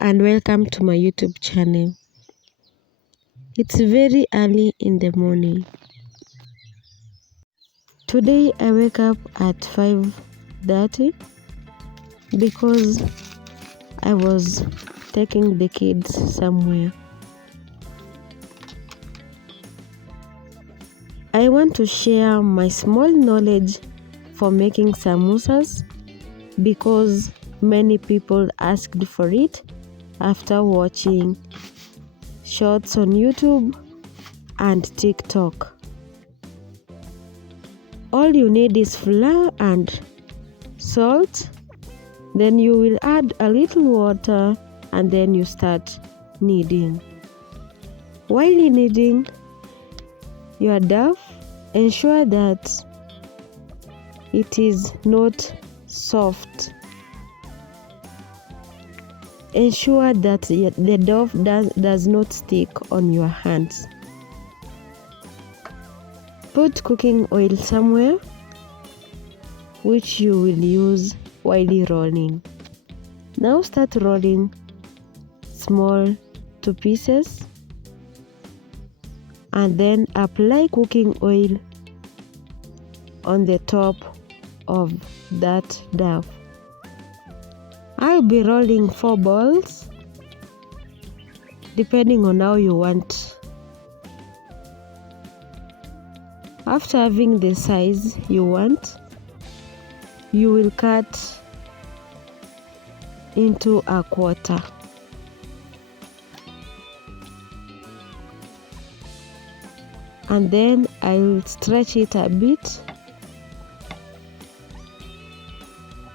and welcome to my YouTube channel. It's very early in the morning. Today I wake up at 5:30 because I was taking the kids somewhere. I want to share my small knowledge for making samosas because many people asked for it after watching shorts on YouTube and TikTok. All you need is flour and salt. Then you will add a little water and then you start kneading. While kneading your dough, ensure that it is not soft. Ensure that the dough does not stick on your hands. Put cooking oil somewhere which you will use while rolling. Now start rolling small to pieces and then apply cooking oil on the top of that dough. I'll be rolling 4 balls depending on how you want. After having the size you want, you will cut into a quarter. And then I'll stretch it a bit.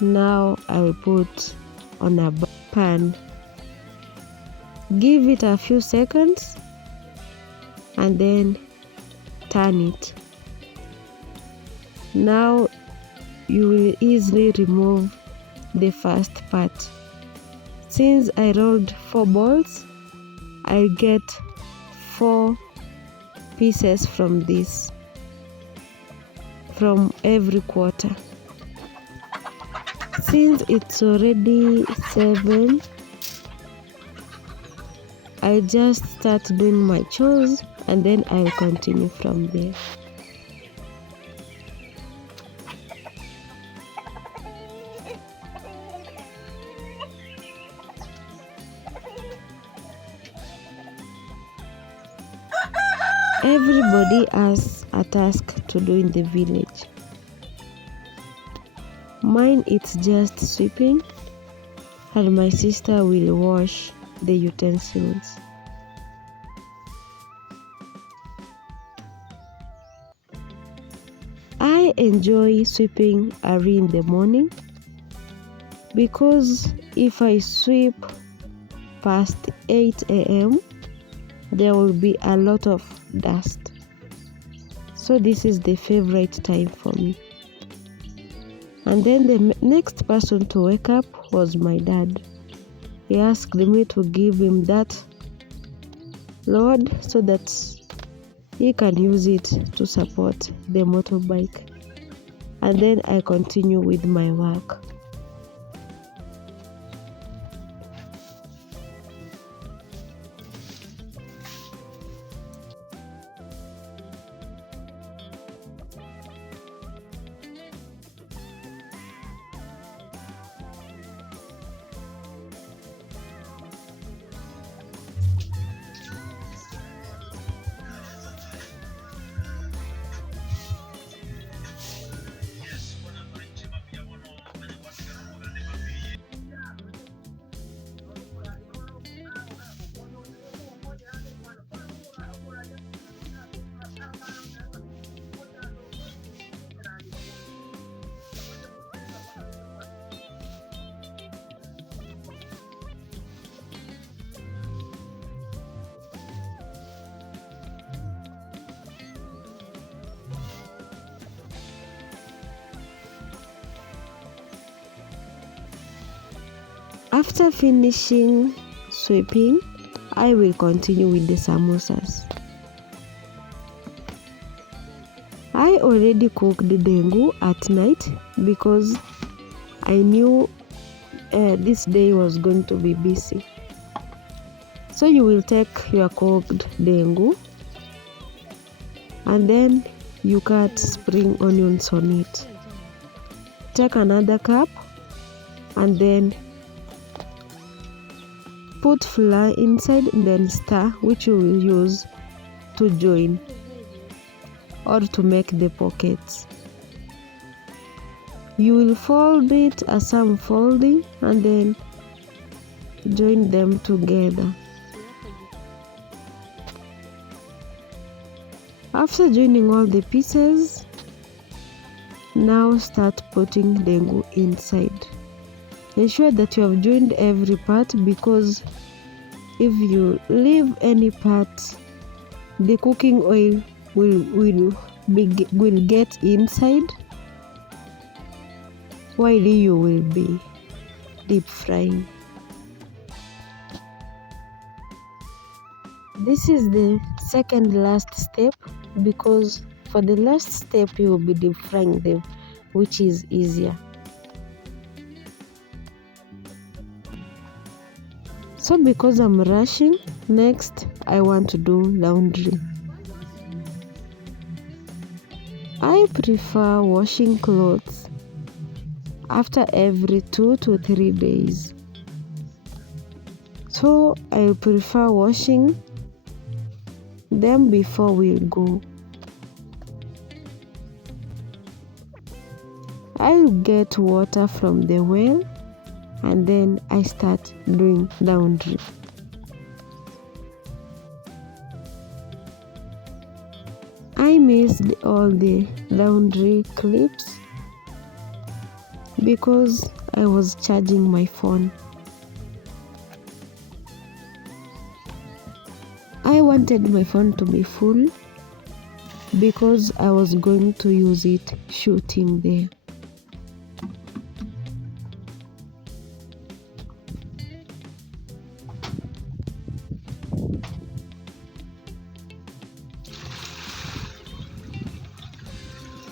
Now I will put on a pan. Give it a few seconds and then turn it. Now you will easily remove the first part. Since I rolled 4 balls, I'll get 4 pieces from this, from every quarter. Since it's already 7, I just start doing my chores and then I'll continue from there. Everybody has a task to do in the village. Mine it's just sweeping and my sister will wash the utensils. I enjoy sweeping early in the morning because if I sweep past 8 a.m. there will be a lot of dust. So this is the favorite time for me. And then the next person to wake up was my dad. He asked me to give him that load so that he can use it to support the motorbike. And then I continue with my work. After finishing sweeping, I will continue with the samosas. I already cooked the dengu at night because I knew this day was going to be busy. So you will take your cooked dengu and then you cut spring onions on it. Take another cup and then put flour inside and then stir, which you will use to join or to make the pockets. You will fold it as I'm folding and then join them together. After joining all the pieces, now start putting dengu inside. Ensure that you have joined every part, because if you leave any part, the cooking oil will get inside while you will be deep frying. This is the second last step, because for the last step you will be deep frying them, which is easier. So because I'm rushing, next I want to do laundry. I prefer washing clothes after every 2 to 3 days. So I prefer washing them before we go. I'll get water from the well and then I start doing laundry. I missed all the laundry clips because I was charging my phone. I wanted my phone to be full because I was going to use it shooting there.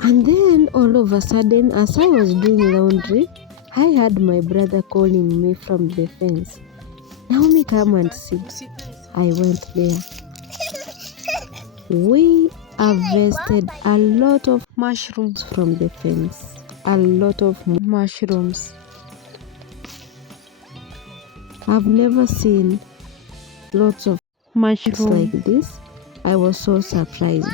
And then all of a sudden, as I was doing laundry, I heard my brother calling me from the fence. "Naomi, come and see." I went there. We harvested a lot of mushrooms from the fence. A lot of mushrooms. I've never seen lots of mushrooms like this. I was so surprised.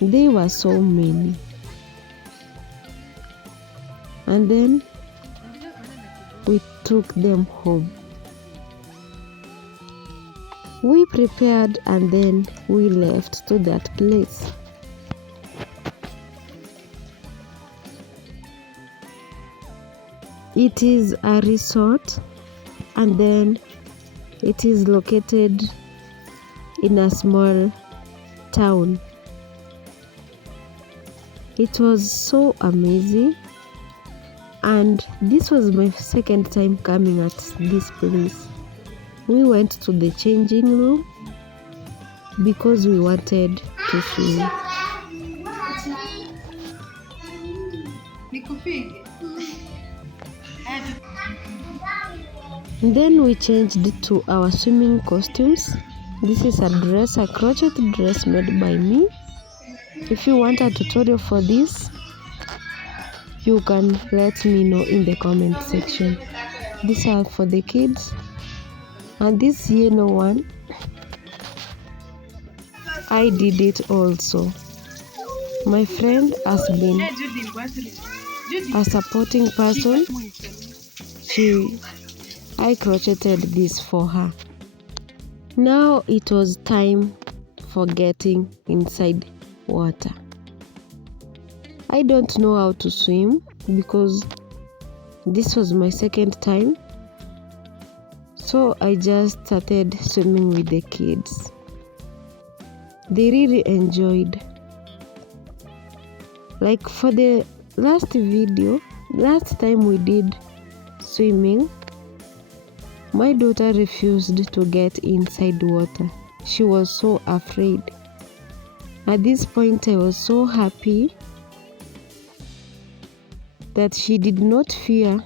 There were so many. And then we took them home. We prepared and then we left to that place. It is a resort and then it is located in a small town. It was so amazing, and this was my second time coming at this place. We went to the changing room because we wanted to swim. Then we changed to our swimming costumes. This is a crochet dress made by me. If you want a tutorial for this, you can let me know in the comment section. These are for the kids, and this yellow one, I did it also. My friend has been a supporting person. I crocheted this for her. Now it was time for getting inside water. I don't know how to swim because this was my second time, so I just started swimming with the kids. They really enjoyed. Like for the last time we did swimming, my daughter refused to get inside water. she was so afraid. At this point, I was so happy that she did not fear.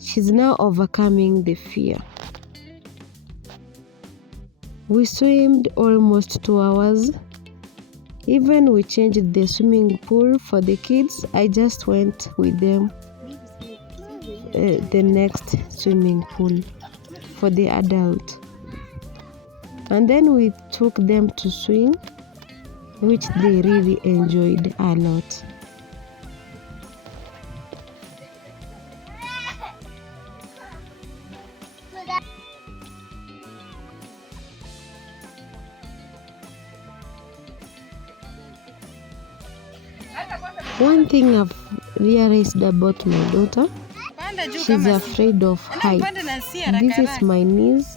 She's now overcoming the fear. We swam almost 2 hours. Even we changed the swimming pool for the kids. I just went with them the next swimming pool for the adult. And then we took them to swim, which they really enjoyed a lot. One thing I've realized about my daughter, she's afraid of heights. This is my niece.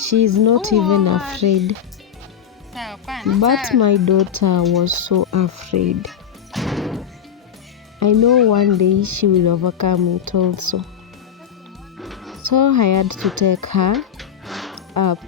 She is not even afraid. But my daughter was so afraid. I know one day she will overcome it also. So I had to take her up.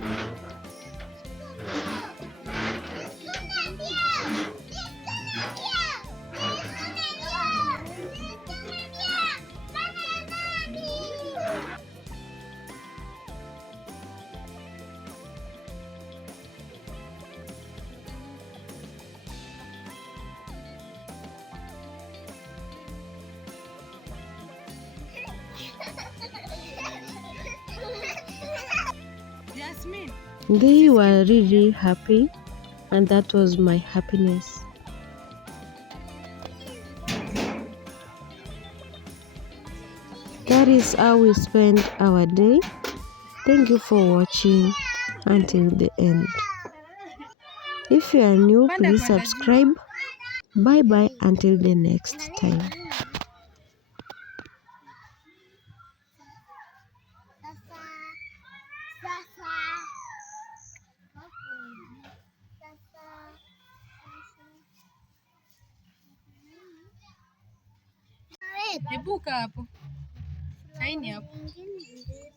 They were really happy, and that was my happiness. That is how we spend our day. Thank you for watching until the end. If you are new, please subscribe. Bye bye until the next time. Ebuka hapo. Saini hapo.